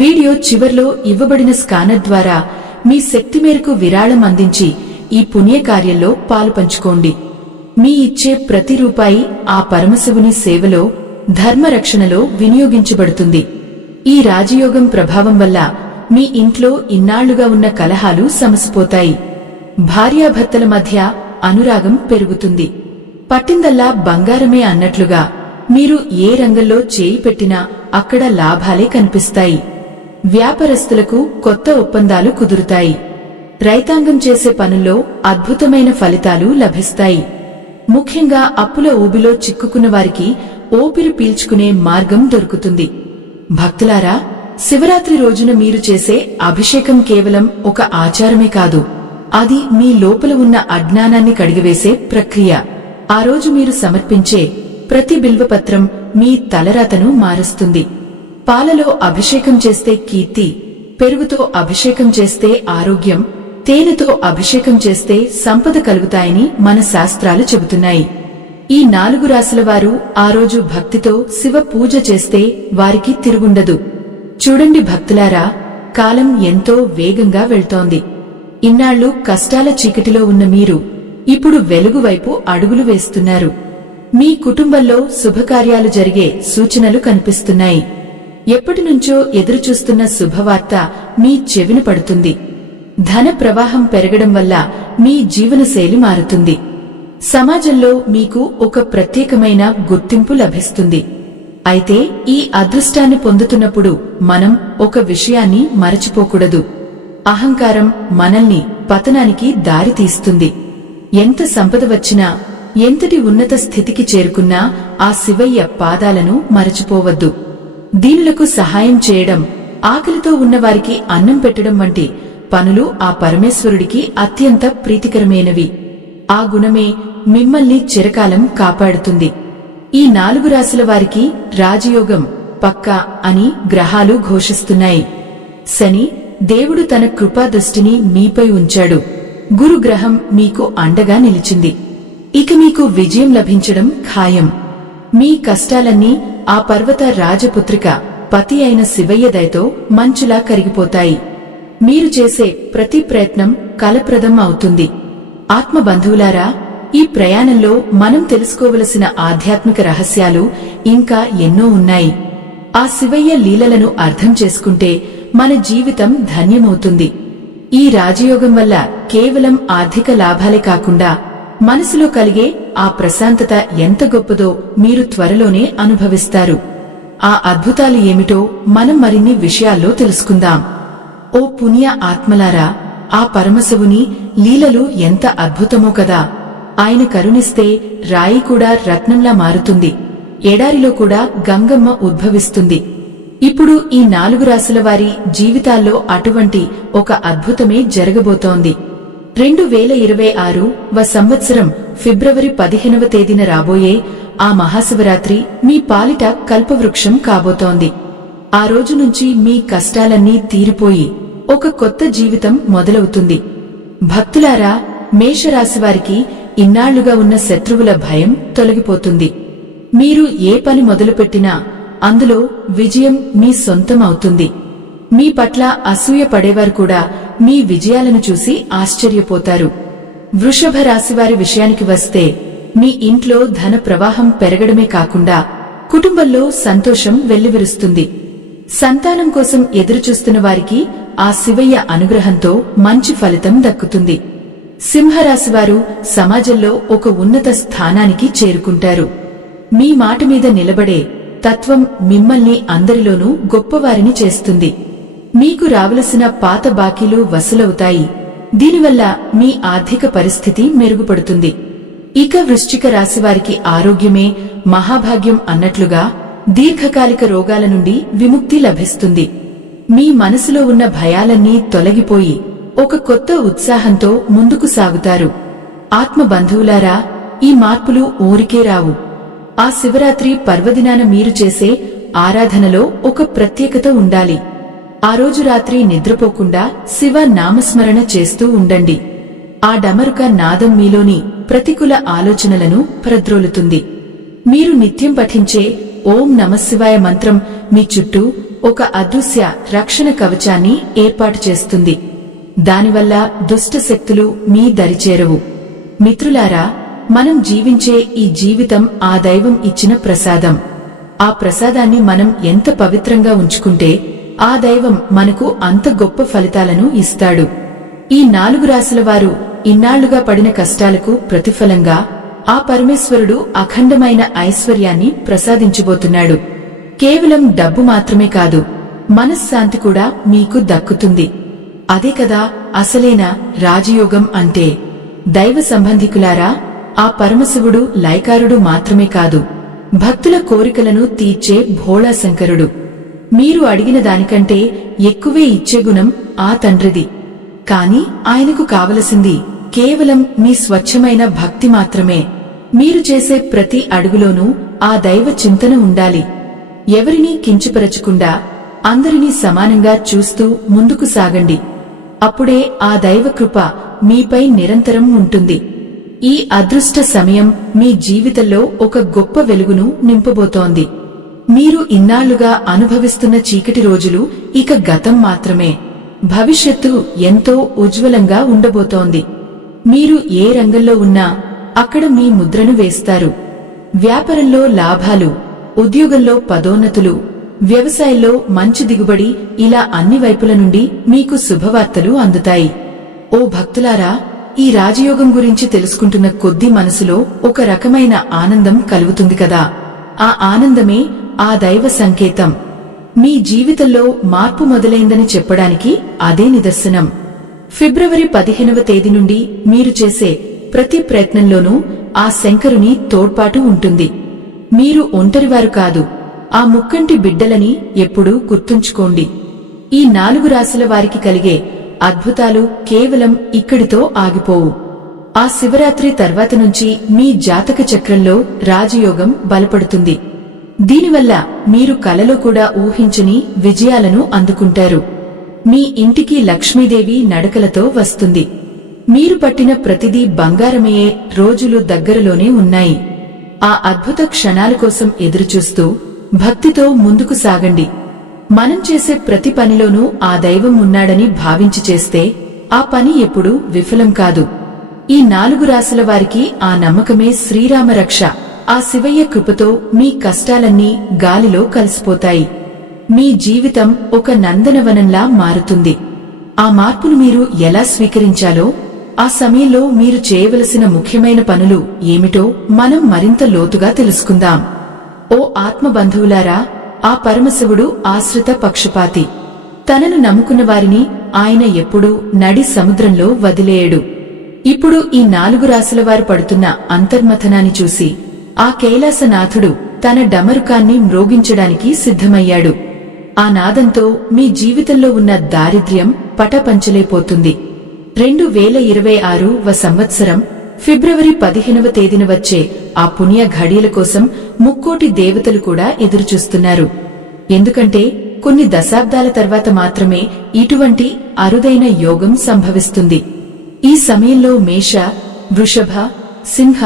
వీడియో చివర్లో ఇవ్వబడిన స్కానర్ ద్వారా మీ శక్తి మేరకు విరాళం అందించి ఈ పుణ్యకార్యంలో పాలుపంచుకోండి. మీ ఇచ్చే ప్రతి రూపాయి ఆ పరమశివుని సేవలో, ధర్మరక్షణలో వినియోగించబడుతుంది. ఈ రాజయోగం ప్రభావం వల్ల మీ ఇంట్లో ఇన్నాళ్లుగా ఉన్న కలహాలు సమసిపోతాయి. భార్యాభర్తల మధ్య అనురాగం పెరుగుతుంది. పట్టిందల్లా బంగారమే అన్నట్లుగా మీరు ఏ రంగంలో చేయి పెట్టినా అక్కడ లాభాలే కనిపిస్తాయి. వ్యాపారస్తులకు కొత్త ఒప్పందాలు కుదురుతాయి. రైతాంగం చేసే పనుల్లో అద్భుతమైన ఫలితాలు లభిస్తాయి. ముఖ్యంగా అప్పుల ఊబిలో చిక్కుకున్న వారికి ఊపిరి పీల్చుకునే మార్గం దొరుకుతుంది. భక్తులారా, శివరాత్రి రోజున మీరు చేసే అభిషేకం కేవలం ఒక ఆచారమే కాదు, అది మీ లోపల ఉన్న అజ్ఞానాన్ని కడిగివేసే ప్రక్రియ. ఆ రోజు మీరు సమర్పించే ప్రతి బిల్వపత్రం మీ తలరాతను మారుస్తుంది. పాలలో అభిషేకం చేస్తే కీర్తి, పెరుగుతో అభిషేకం చేస్తే ఆరోగ్యం, తేనెతో అభిషేకం చేస్తే సంపద కలుగుతాయని మన శాస్త్రాలు చెబుతున్నాయి. ఈ 4 రాశుల వారు ఆ రోజు భక్తితో శివ పూజ చేస్తే వారికి తిరుగుండదు. చూడండి భక్తులారా, కాలం ఎంతో వేగంగా వెళ్తోంది. ఇన్నాళ్లు కష్టాల చీకటిలో ఉన్న మీరు ఇప్పుడు వెలుగు వైపు అడుగులు వేస్తున్నారు. మీ కుటుంబంలో శుభకార్యాలు జరిగే సూచనలు కనిపిస్తున్నాయి. ఎప్పటినుంచో ఎదురుచూస్తున్న శుభవార్త మీ చెవిన పడుతుంది. ధన ప్రవాహం పెరగడం వల్ల మీ జీవనశైలి మారుతుంది. సమాజంలో మీకు ఒక ప్రత్యేకమైన గుర్తింపు లభిస్తుంది. అయితే ఈ అదృష్టాన్ని పొందుతున్నప్పుడు మనం ఒక విషయాన్ని మరచిపోకూడదు. అహంకారం మనల్ని పతనానికి దారి తీస్తుంది. ఎంత సంపద వచ్చినా, ఎంతటి ఉన్నత స్థితికి చేరుకున్నా ఆ శివయ్య పాదాలను మరచిపోవద్దు. దీనులకు సహాయం చేయడం, ఆకలితో ఉన్నవారికి అన్నం పెట్టడం వంటి పనులు ఆ పరమేశ్వరుడికి అత్యంత ప్రీతికరమైనవి. ఆ గుణమే మిమ్మల్ని చిరకాలం కాపాడుతుంది. ఈ 4 రాశుల వారికి రాజయోగం పక్కా అని గ్రహాలు ఘోషిస్తున్నాయి. శని దేవుడు తన కృపా దృష్టిని మీపై ఉంచాడు. గురుగ్రహం మీకు అండగా నిలిచింది. ఇక మీకు విజయం లభించడం ఖాయం. మీ కష్టాలన్నీ ఆ పర్వత రాజపుత్రిక పతి అయిన శివయ్య దయతో మంచులా కరిగిపోతాయి. మీరు చేసే ప్రతి ప్రయత్నం ఫలప్రదం అవుతుంది. ఆత్మ బంధువులారా, ఈ ప్రయాణంలో మనం తెలుసుకోవలసిన ఆధ్యాత్మిక రహస్యాలు ఇంకా ఎన్నో ఉన్నాయి. ఆ శివయ్య లీలలను అర్థం చేసుకుంటే మన జీవితం ధన్యమవుతుంది. ఈ రాజయోగం వల్ల కేవలం ఆర్థిక లాభాలే కాకుండా మనసులో కలిగే ఆ ప్రశాంతత ఎంత గొప్పదో మీరు త్వరలోనే అనుభవిస్తారు. ఆ అద్భుతాలు ఏమిటో మనం మరిన్ని విషయాల్లో తెలుసుకుందాం. ఓ పుణ్య ఆత్మలారా, ఆ పరమశివుని లీలలు ఎంత అద్భుతమో కదా. ఆయన కరుణిస్తే రాయి కూడా రత్నంలా మారుతుంది, ఎడారిలో కూడా గంగమ్మ ఉద్భవిస్తుంది. ఇప్పుడు ఈ 4 రాశుల వారి జీవితాల్లో అటువంటి ఒక అద్భుతమే జరగబోతోంది. 2026వ సంవత్సరం ఫిబ్రవరి 15వ తేదీన రాబోయే ఆ మహాశివరాత్రి మీ పాలిట కల్పవృక్షం కాబోతోంది. ఆ రోజు నుంచి మీ కష్టాలన్నీ తీరిపోయి ఒక కొత్త జీవితం మొదలవుతుంది. భక్తులారా, మేషరాశివారికి ఇన్నాళ్లుగా ఉన్న శత్రువుల భయం తొలగిపోతుంది. మీరు ఏ పని మొదలుపెట్టినా అందులో విజయం మీ సొంతం అవుతుంది. మీ పట్ల అసూయ పడేవారు కూడా మీ విజయాలను చూసి ఆశ్చర్యపోతారు. వృషభ రాశివారి విషయానికి వస్తే మీ ఇంట్లో ధన ప్రవాహం పెరగడమే కాకుండా కుటుంబంలో సంతోషం వెల్లివిరుస్తుంది. సంతానం కోసం ఎదురుచూస్తున్న వారికి ఆ శివయ్య అనుగ్రహంతో మంచి ఫలితం దక్కుతుంది. సింహరాశివారు సమాజంలో ఒక ఉన్నత స్థానానికి చేరుకుంటారు. మీ మాట మీద నిలబడే తత్వం మిమ్మల్ని అందరిలోనూ గొప్పవారిని చేస్తుంది. మీకు రావలసిన పాత బాకీలు వసూలవుతాయి. దీనివల్ల మీ ఆర్థిక పరిస్థితి మెరుగుపడుతుంది. ఇక వృశ్చిక రాశివారికి ఆరోగ్యమే మహాభాగ్యం అన్నట్లుగా దీర్ఘకాలిక రోగాల నుండి విముక్తి లభిస్తుంది. మీ మనసులో ఉన్న భయాలన్నీ తొలగిపోయి ఒక కొత్త ఉత్సాహంతో ముందుకు సాగుతారు. ఆత్మబంధువులారా, ఈ మార్పులు ఊరికే రావు. ఆ శివరాత్రి పర్వదినాన మీరు చేసే ఆరాధనలో ఒక ప్రత్యేకత ఉండాలి. ఆ రోజు రాత్రి నిద్రపోకుండా శివ నామస్మరణ చేస్తూ ఉండండి. ఆ డమరుక నాదం మీలోని ప్రతికూల ఆలోచనలను ప్రద్రోలుతుంది. మీరు నిత్యం పఠించే ఓం నమఃశివాయ మంత్రం మీ చుట్టూ ఒక అదృశ్య రక్షణ కవచాన్ని ఏర్పాటు చేస్తుంది. దానివల్ల దుష్ట శక్తులు మీ దరిచేరవు. మిత్రులారా, మనం జీవించే ఈ జీవితం ఆ దైవం ఇచ్చిన ప్రసాదం. ఆ ప్రసాదాన్ని మనం ఎంత పవిత్రంగా ఉంచుకుంటే ఆ దైవం మనకు అంత గొప్ప ఫలితాలను ఇస్తాడు. ఈ 4 రాశుల వారు ఇన్నాళ్లుగా పడిన కష్టాలకు ప్రతిఫలంగా ఆ పరమేశ్వరుడు అఖండమైన ఐశ్వర్యాన్ని ప్రసాదించబోతున్నాడు. కేవలం డబ్బు మాత్రమే కాదు, మనశ్శాంతి కూడా మీకు దక్కుతుంది. అదే కదా అసలైన రాజయోగం అంటే. దైవ సంబంధికులారా, ఆ పరమశివుడు లయకారుడు మాత్రమే కాదు, భక్తుల కోరికలను తీర్చే భోళా శంకరుడు. మీరు అడిగిన దానికంటే ఎక్కువే ఇచ్చే గుణం ఆ తండ్రిది. కాని ఆయనకు కావలసింది కేవలం మీ స్వచ్ఛమైన భక్తి మాత్రమే. మీరు చేసే ప్రతి అడుగులోనూ ఆ దైవ చింతన ఉండాలి. ఎవరినీ కించపరచకుండా అందరినీ సమానంగా చూస్తూ ముందుకు సాగండి. అప్పుడే ఆ దైవ కృప మీపై నిరంతరం ఉంటుంది. ఈ అదృష్ట సమయం మీ జీవితంలో ఒక గొప్ప వెలుగును నింపబోతోంది. మీరు ఇన్నాళ్లుగా అనుభవిస్తున్న చీకటి రోజులు ఇక గతం మాత్రమే. భవిష్యత్తు ఎంతో ఉజ్వలంగా ఉండబోతోంది. మీరు ఏ రంగంలో ఉన్నా అక్కడ మీ ముద్రను వేస్తారు. వ్యాపారంలో లాభాలు, ఉద్యోగంలో పదోన్నతులు, వ్యవసాయంలో మంచి దిగుబడి, ఇలా అన్ని వైపుల నుండి మీకు శుభవార్తలు అందుతాయి. ఓ భక్తులారా, ఈ రాజయోగం గురించి తెలుసుకుంటున్న కొద్దీ మనసులో ఒక రకమైన ఆనందం కలుగుతుంది కదా. ఆ ఆనందమే ఆ దైవ సంకేతం. మీ జీవితంలో మార్పు మొదలైందని చెప్పడానికి అదే నిదర్శనం. ఫిబ్రవరి 15వ తేదీ నుండి మీరు చేసే ప్రతి ప్రయత్నంలోనూ ఆ శంకరుని తోడ్పాటు ఉంటుంది. మీరు ఒంటరివారు కాదు, ఆ ముక్కంటి బిడ్డలని ఎప్పుడూ గుర్తుంచుకోండి. ఈ 4 రాశుల వారికి కలిగే అద్భుతాలు కేవలం ఇక్కడితో ఆగిపోవు. ఆ శివరాత్రి తర్వాత నుంచి మీ జాతక చక్రంలో రాజయోగం బలపడుతుంది. దీనివల్ల మీరు కలలో కూడా ఊహించని విజయాలను అందుకుంటారు. మీ ఇంటికి లక్ష్మీదేవి నడకలతో వస్తుంది. మీరు పట్టిన ప్రతిదీ బంగారమయ్యే రోజులు దగ్గరలోనే ఉన్నాయి. ఆ అద్భుత క్షణాల కోసం ఎదురుచూస్తూ భక్తితో ముందుకు సాగండి. మనం చేసే ప్రతి పనిలోనూ ఆ దైవం ఉన్నాడని భావించి చేస్తే ఆ పని ఎప్పుడూ విఫలం కాదు. ఈ 4 రాశుల వారికి ఆ నమ్మకమే శ్రీరామ రక్ష. ఆ శివయ్య కృపతో మీ కష్టాలన్నీ గాలిలో కలిసిపోతాయి. మీ జీవితం ఒక నందనవనంలా మారుతుంది. ఆ మార్పును మీరు ఎలా స్వీకరించాలో, ఆ సమయంలో మీరు చేయవలసిన ముఖ్యమైన పనులు ఏమిటో మనం మరింత లోతుగా తెలుసుకుందాం. ఓ ఆత్మబంధువులారా, ఆ పరమశివుడు ఆశ్రిత పక్షపాతి. తనను నమ్ముకున్న వారిని ఆయన ఎప్పుడూ నడి సముద్రంలో వదిలేయడు. ఇప్పుడు ఈ 4 రాశుల వారు పడుతున్న అంతర్మథనాన్ని చూసి ఆ కైలాసనాథుడు తన డమరుకాన్ని మ్రోగించడానికి సిద్ధమయ్యాడు. ఆ నాదంతో మీ జీవితంలో ఉన్న దారిద్ర్యం పటపంచలైపోతుంది. 2026వ సంవత్సరం ఫిబ్రవరి 15వ తేదీన వచ్చే ఆ పుణ్య ఘడియల కోసం ముక్కోటి దేవతలు కూడా ఎదురుచూస్తున్నారు. ఎందుకంటే కొన్ని దశాబ్దాల తర్వాత మాత్రమే ఇటువంటి అరుదైన యోగం సంభవిస్తుంది. ఈ సమయంలో మేష, వృషభ, సింహ,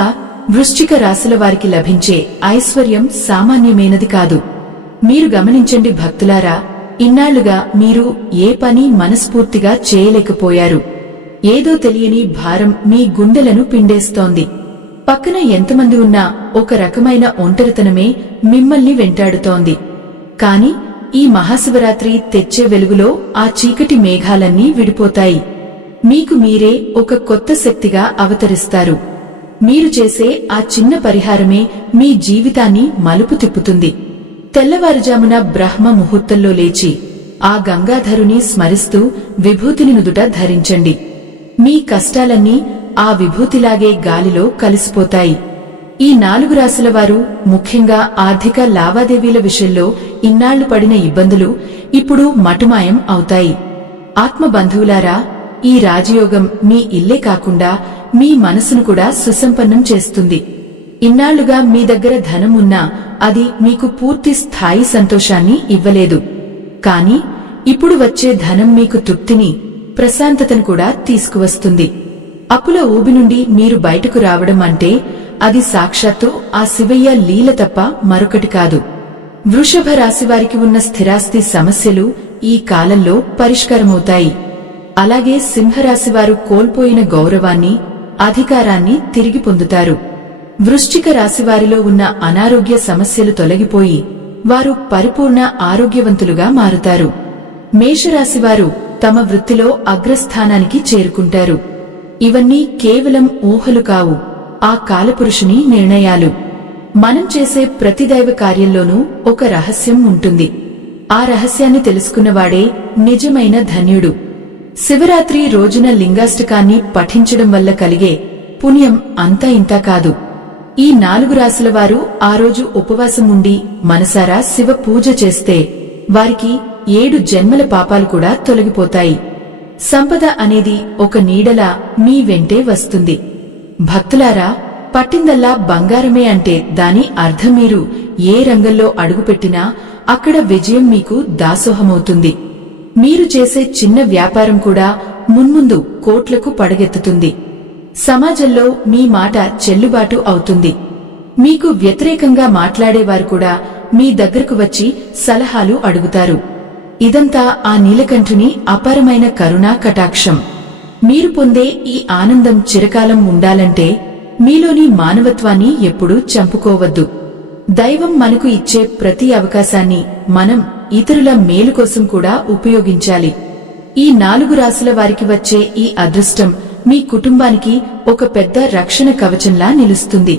వృశ్చిక రాశుల వారికి లభించే ఐశ్వర్యం సామాన్యమైనది కాదు. మీరు గమనించండి భక్తులారా, ఇన్నాళ్లుగా మీరు ఏ పని మనస్ఫూర్తిగా చేయలేకపోయారు. ఏదో తెలియని భారం మీ గుండెలను పిండేస్తోంది. పక్కన ఎంతమంది ఉన్నా ఒక రకమైన ఒంటరితనమే మిమ్మల్ని వెంటాడుతోంది. కాని ఈ మహాశివరాత్రి తెచ్చే వెలుగులో ఆ చీకటి మేఘాలన్నీ విడిపోతాయి. మీకు మీరే ఒక కొత్త శక్తిగా అవతరిస్తారు. మీరు చేసే ఆ చిన్న పరిహారమే మీ జీవితాన్ని మలుపు తిప్పుతుంది. తెల్లవారుజామున బ్రహ్మ ముహూర్తంలో లేచి ఆ గంగాధరుని స్మరిస్తూ విభూతిని నుదుట ధరించండి. మీ కష్టాలన్నీ ఆ విభూతిలాగే గాలిలో కలిసిపోతాయి. ఈ 4 రాశుల వారు ముఖ్యంగా ఆర్థిక లావాదేవీల విషయంలో ఇన్నాళ్లు పడిన ఇబ్బందులు ఇప్పుడు మటుమాయం అవుతాయి. ఆత్మబంధువులారా, ఈ రాజయోగం మీ ఇల్లే కాకుండా మీ మనసును కూడా సుసంపన్నం చేస్తుంది. ఇన్నాళ్లుగా మీ దగ్గర ధనం ఉన్నా అది మీకు పూర్తి స్థాయి సంతోషాన్ని ఇవ్వలేదు. కాని ఇప్పుడు వచ్చే ధనం మీకు తృప్తిని, ప్రశాంతతను కూడా తీసుకువస్తుంది. అప్పుల ఊబి నుండి మీరు బయటకు రావడం అంటే అది సాక్షాత్తు ఆ శివయ్య లీల తప్ప మరొకటి కాదు. వృషభ రాశివారికి ఉన్న స్థిరాస్తి సమస్యలు ఈ కాలంలో పరిష్కారమవుతాయి. అలాగే సింహరాశివారు కోల్పోయిన గౌరవాన్ని, అధికారాన్ని తిరిగి పొందుతారు. వృశ్చిక రాశివారిలో ఉన్న అనారోగ్య సమస్యలు తొలగిపోయి వారు పరిపూర్ణ ఆరోగ్యవంతులుగా మారుతారు. మేషరాశివారు తమ వృత్తిలో అగ్రస్థానానికి చేరుకుంటారు. ఇవన్నీ కేవలం ఊహలు కావు, ఆ కాలపురుషుని నిర్ణయాలు. మనం చేసే ప్రతి దైవ కార్యంలోనూ ఒక రహస్యం ఉంటుంది. ఆ రహస్యాన్ని తెలుసుకున్నవాడే నిజమైన ధన్యుడు. శివరాత్రి రోజున లింగాష్టకాన్ని పఠించడం వల్ల కలిగే పుణ్యం అంతా ఇంతా కాదు. ఈ 4 రాశుల వారు ఆ రోజు ఉపవాసం ఉండి మనసారా శివ పూజ చేస్తే వారికి 7 జన్మల పాపాలు కూడా తొలగిపోతాయి. సంపద అనేది ఒక నీడలా మీ వెంటే వస్తుంది. భక్తులారా, పట్టిందల్లా బంగారమే అంటే దాని అర్థం మీరు ఏ రంగంలో అడుగుపెట్టినా అక్కడ విజయం మీకు దాసోహమవుతుంది. మీరు చేసే చిన్న వ్యాపారం కూడా మున్ముందు కోట్లకు పడగెత్తుతుంది. సమాజంలో మీ మాట చెల్లుబాటు అవుతుంది. మీకు వ్యతిరేకంగా మాట్లాడేవారు కూడా మీ దగ్గరకు వచ్చి సలహాలు అడుగుతారు. ఇదంతా ఆ నీలకంఠుని అపారమైన కరుణా కటాక్షం. మీరు పొందే ఈ ఆనందం చిరకాలం ఉండాలంటే మీలోని మానవత్వాన్ని ఎప్పుడూ చంపుకోవద్దు. దైవం మనకు ఇచ్చే ప్రతి అవకాశాన్ని మనం ఇతరుల మేలు కోసం కూడా ఉపయోగించాలి. ఈ 4 రాశుల వారికి వచ్చే ఈ అదృష్టం మీ కుటుంబానికి ఒక పెద్ద రక్షణ కవచంలా నిలుస్తుంది.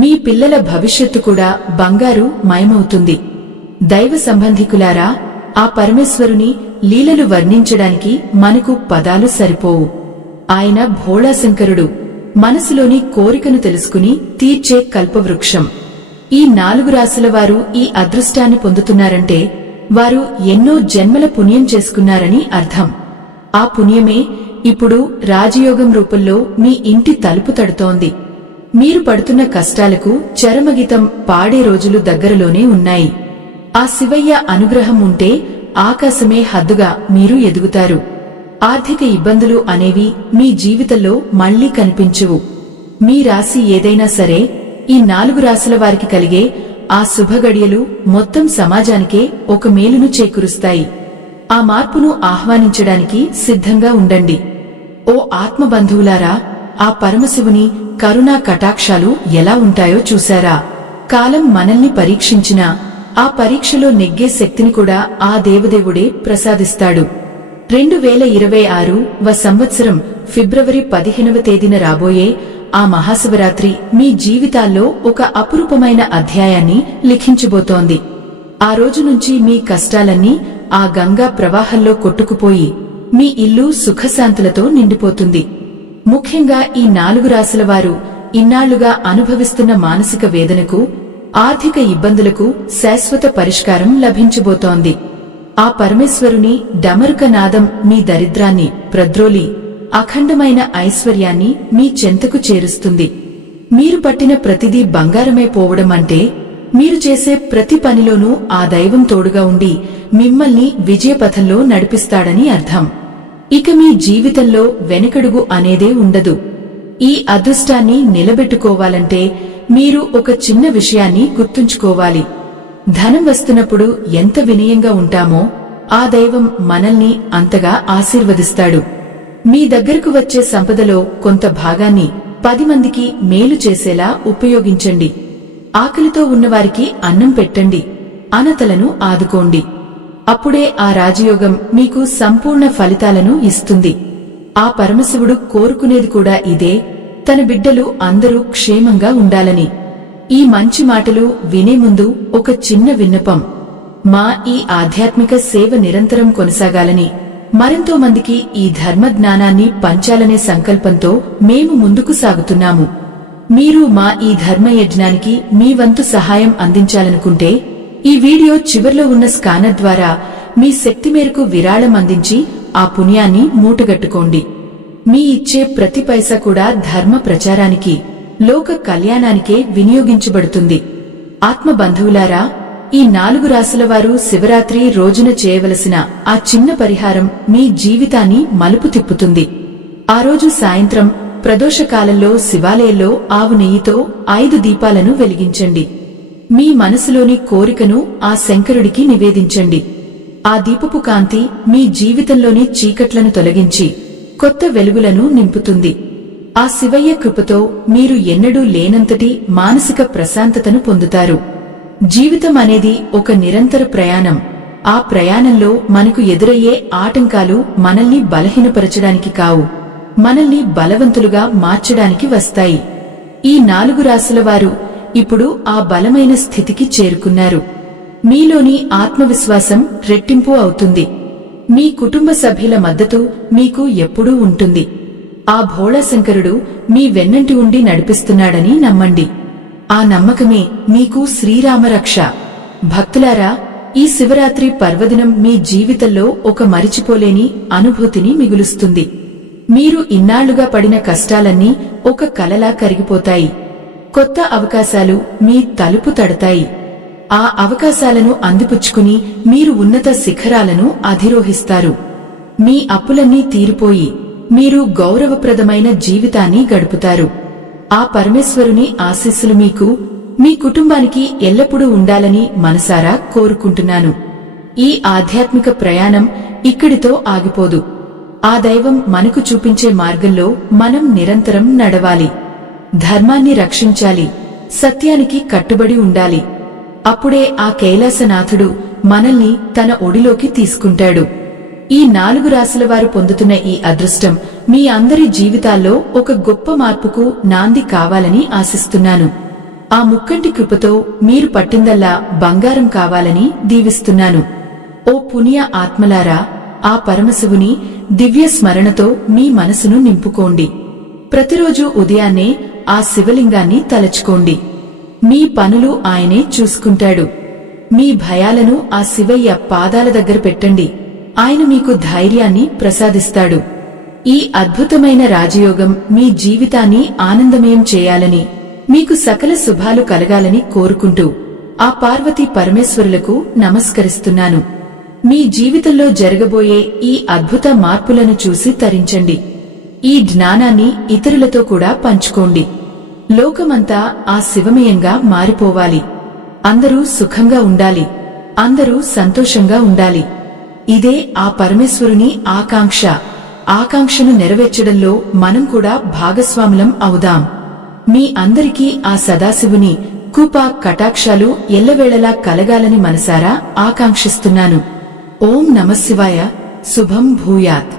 మీ పిల్లల భవిష్యత్తు కూడా బంగారు మయమవుతుంది. దైవ సంబంధికులారా, ఆ పరమేశ్వరుని లీలలు వర్ణించడానికి మనకు పదాలు సరిపోవు. ఆయన భోళాశంకరుడు, మనసులోని కోరికను తెలుసుకుని తీర్చే కల్పవృక్షం. ఈ 4 రాశుల వారు ఈ అదృష్టాన్ని పొందుతున్నారంటే వారు ఎన్నో జన్మల పుణ్యం చేసుకున్నారని అర్థం. ఆ పుణ్యమే ఇప్పుడు రాజయోగం రూపంలో మీ ఇంటి తలుపు తడుతోంది. మీరు పడుతున్న కష్టాలకు చరమగీతం పాడే రోజులు దగ్గరలోనే ఉన్నాయి. ఆ శివయ్య అనుగ్రహం ఉంటే ఆకాశమే హద్దుగా మీరు ఎదుగుతారు. ఆర్థిక ఇబ్బందులు అనేవి మీ జీవితంలో మళ్లీ కనిపించవు. మీ రాశి ఏదైనా సరే, ఈ 4 రాశుల వారికి కలిగే ఆ శుభగడియలు మొత్తం సమాజానికే ఒక మేలును చేకూరుస్తాయి. ఆ మార్పును ఆహ్వానించడానికి సిద్ధంగా ఉండండి. ఓ ఆత్మబంధువులారా, ఆ పరమశివుని కరుణా కటాక్షాలు ఎలా ఉంటాయో చూశారా? కాలం మనల్ని పరీక్షించినా ఆ పరీక్షలో నెగ్గే శక్తిని కూడా ఆ దేవదేవుడే ప్రసాదిస్తాడు. 2026వ సంవత్సరం ఫిబ్రవరి 15వ తేదీన రాబోయే ఆ మహాశివరాత్రి మీ జీవితాల్లో ఒక అపురూపమైన అధ్యాయాన్ని లిఖించబోతోంది. ఆ రోజు నుంచి మీ కష్టాలన్నీ ఆ గంగా ప్రవాహంలో కొట్టుకుపోయి మీ ఇల్లు సుఖశాంతులతో నిండిపోతుంది. ముఖ్యంగా ఈ 4 రాశుల వారు ఇన్నాళ్లుగా అనుభవిస్తున్న మానసిక వేదనకు, ఆర్థిక ఇబ్బందులకు శాశ్వత పరిష్కారం లభించబోతోంది. ఆ పరమేశ్వరుని డమరుక నాదం మీ దరిద్రాన్ని ప్రద్రోలి అఖండమైన ఐశ్వర్యాన్ని మీ చెంతకు చేరుస్తుంది. మీరు పట్టిన ప్రతిదీ బంగారమే పోవడం అంటే మీరు చేసే ప్రతి పనిలోనూ ఆ దైవం తోడుగా ఉండి మిమ్మల్ని విజయపథంలో నడిపిస్తాడని అర్థం. ఇక మీ జీవితంలో వెనకడుగు అనేదే ఉండదు. ఈ అదృష్టాన్ని నిలబెట్టుకోవాలంటే మీరు ఒక చిన్న విషయాన్ని గుర్తుంచుకోవాలి. ధనం వస్తున్నప్పుడు ఎంత వినయంగా ఉంటామో ఆ దైవం మనల్ని అంతగా ఆశీర్వదిస్తాడు. మీ దగ్గరకు వచ్చే సంపదలో కొంత భాగాన్ని 10 మందికి మేలు చేసేలా ఉపయోగించండి. ఆకలితో ఉన్నవారికి అన్నం పెట్టండి. అనాథలను ఆదుకోండి. అప్పుడే ఆ రాజయోగం మీకు సంపూర్ణ ఫలితాలను ఇస్తుంది. ఆ పరమశివుడు కోరుకునేది కూడా ఇదే, తన బిడ్డలు అందరూ క్షేమంగా ఉండాలని. ఈ మంచి మాటలు వినే ముందు ఒక చిన్న విన్నపం. మా ఈ ఆధ్యాత్మిక సేవ నిరంతరం కొనసాగాలని, మరెంతో మందికి ఈ ధర్మ జ్ఞానాన్ని పంచాలనే సంకల్పంతో మేము ముందుకు సాగుతున్నాము. మీరు మా ఈ ధర్మయజ్ఞానికి మీ వంతు సహాయం అందించాలనుకుంటే ఈ వీడియో చివర్లో ఉన్న స్కానర్ ద్వారా మీ శక్తి మేరకు విరాళం అందించి ఆ పుణ్యాన్ని మూటగట్టుకోండి. మీ ఇచ్చే ప్రతి పైసా కూడా ధర్మ ప్రచారానికి, లోక కళ్యాణానికే వినియోగించబడుతుంది. ఆత్మ బంధువులారా, ఈ 4 రాశుల వారు శివరాత్రి రోజున చేయవలసిన ఆ చిన్న పరిహారం మీ జీవితాన్ని మలుపు తిప్పుతుంది. ఆ రోజు సాయంత్రం ప్రదోషకాలంలో శివాలయంలో ఆవు నెయ్యితో 5 దీపాలను వెలిగించండి. మీ మనసులోని కోరికను ఆ శంకరుడికి నివేదించండి. ఆ దీపపు కాంతి మీ జీవితంలోని చీకట్లను తొలగించి కొత్త వెలుగులను నింపుతుంది. ఆ శివయ్య కృపతో మీరు ఎన్నడూ లేనంతటి మానసిక ప్రశాంతతను పొందుతారు. జీవితం అనేది ఒక నిరంతర ప్రయాణం. ఆ ప్రయాణంలో మనకు ఎదురయ్యే ఆటంకాలు మనల్ని బలహీనపరచడానికి కావు, మనల్ని బలవంతులుగా మార్చడానికి వస్తాయి. ఈ 4 రాశుల వారు ఇప్పుడు ఆ బలమైన స్థితికి చేరుకున్నారు. మీలోని ఆత్మవిశ్వాసం రెట్టింపు అవుతుంది. మీ కుటుంబ సభ్యుల మద్దతు మీకు ఎప్పుడూ ఉంటుంది. ఆ భోళాశంకరుడు మీ వెన్నంటి ఉండి నడిపిస్తున్నాడని నమ్మండి. ఆ నమ్మకమే మీకు శ్రీరామరక్ష. భక్తులారా, ఈ శివరాత్రి పర్వదినం మీ జీవితంలో ఒక మరిచిపోలేని అనుభూతిని మిగులుస్తుంది. మీరు ఇన్నాళ్లుగా పడిన కష్టాలన్నీ ఒక కలలా కరిగిపోతాయి. కొత్త అవకాశాలు మీ తలుపు తడతాయి. ఆ అవకాశాలను అందిపుచ్చుకుని మీరు ఉన్నత శిఖరాలను అధిరోహిస్తారు. మీ అప్పులన్నీ తీరిపోయి మీరు గౌరవప్రదమైన జీవితాన్ని గడుపుతారు. ఆ పరమేశ్వరుని ఆశీస్సులు మీకు, మీ కుటుంబానికి ఎల్లప్పుడూ ఉండాలని మనసారా కోరుకుంటున్నాను. ఈ ఆధ్యాత్మిక ప్రయాణం ఇక్కడితో ఆగిపోదు. ఆ దైవం మనకు చూపించే మార్గంలో మనం నిరంతరం నడవాలి. ధర్మాన్ని రక్షించాలి, సత్యానికి కట్టుబడి ఉండాలి. అప్పుడే ఆ కైలాసనాథుడు మనల్ని తన ఒడిలోకి తీసుకుంటాడు. ఈ 4 రాశుల వారు పొందుతున్న ఈ అదృష్టం మీ అందరి జీవితాల్లో ఒక గొప్ప మార్పుకు నాంది కావాలని ఆశిస్తున్నాను. ఆ ముక్కంటి కృపతో మీరు పట్టిందల్లా బంగారం కావాలని దీవిస్తున్నాను. ఓ పుణ్య ఆత్మలారా, ఆ పరమశివుని దివ్య స్మరణతో మీ మనసును నింపుకోండి. ప్రతిరోజు ఉదయాన్నే ఆ శివలింగాన్ని తలచుకోండి. మీ పనులు ఆయనే చూసుకుంటాడు. మీ భయాలను ఆ శివయ్య పాదాల దగ్గర పెట్టండి. ఆయన మీకు ధైర్యాన్ని ప్రసాదిస్తాడు. ఈ అద్భుతమైన రాజయోగం మీ జీవితాన్ని ఆనందమయం చేయాలని, మీకు సకల శుభాలు కలగాలని కోరుకుంటూ ఆ పార్వతీ పరమేశ్వరులకు నమస్కరిస్తున్నాను. మీ జీవితంలో జరగబోయే ఈ అద్భుత మార్పులను చూసి తరించండి. ఈ జ్ఞానాన్ని ఇతరులతో కూడా పంచుకోండి. లోకమంతా ఆ శివమయంగా మారిపోవాలి. అందరూ సుఖంగా ఉండాలి. అందరూ సంతోషంగా ఉండాలి. ఇదే ఆ పరమేశ్వరుని ఆకాంక్ష. ఆకాంక్షను నెరవేర్చడంలో మనం కూడా భాగస్వాములం అవుదాం. మీ అందరికీ ఆ సదాశివుని కృపా కటాక్షాలు ఎల్లవేళలా కలగాలని మనసారా ఆకాంక్షిస్తున్నాను. ఓం నమఃశివాయ. శుభం భూయాత్.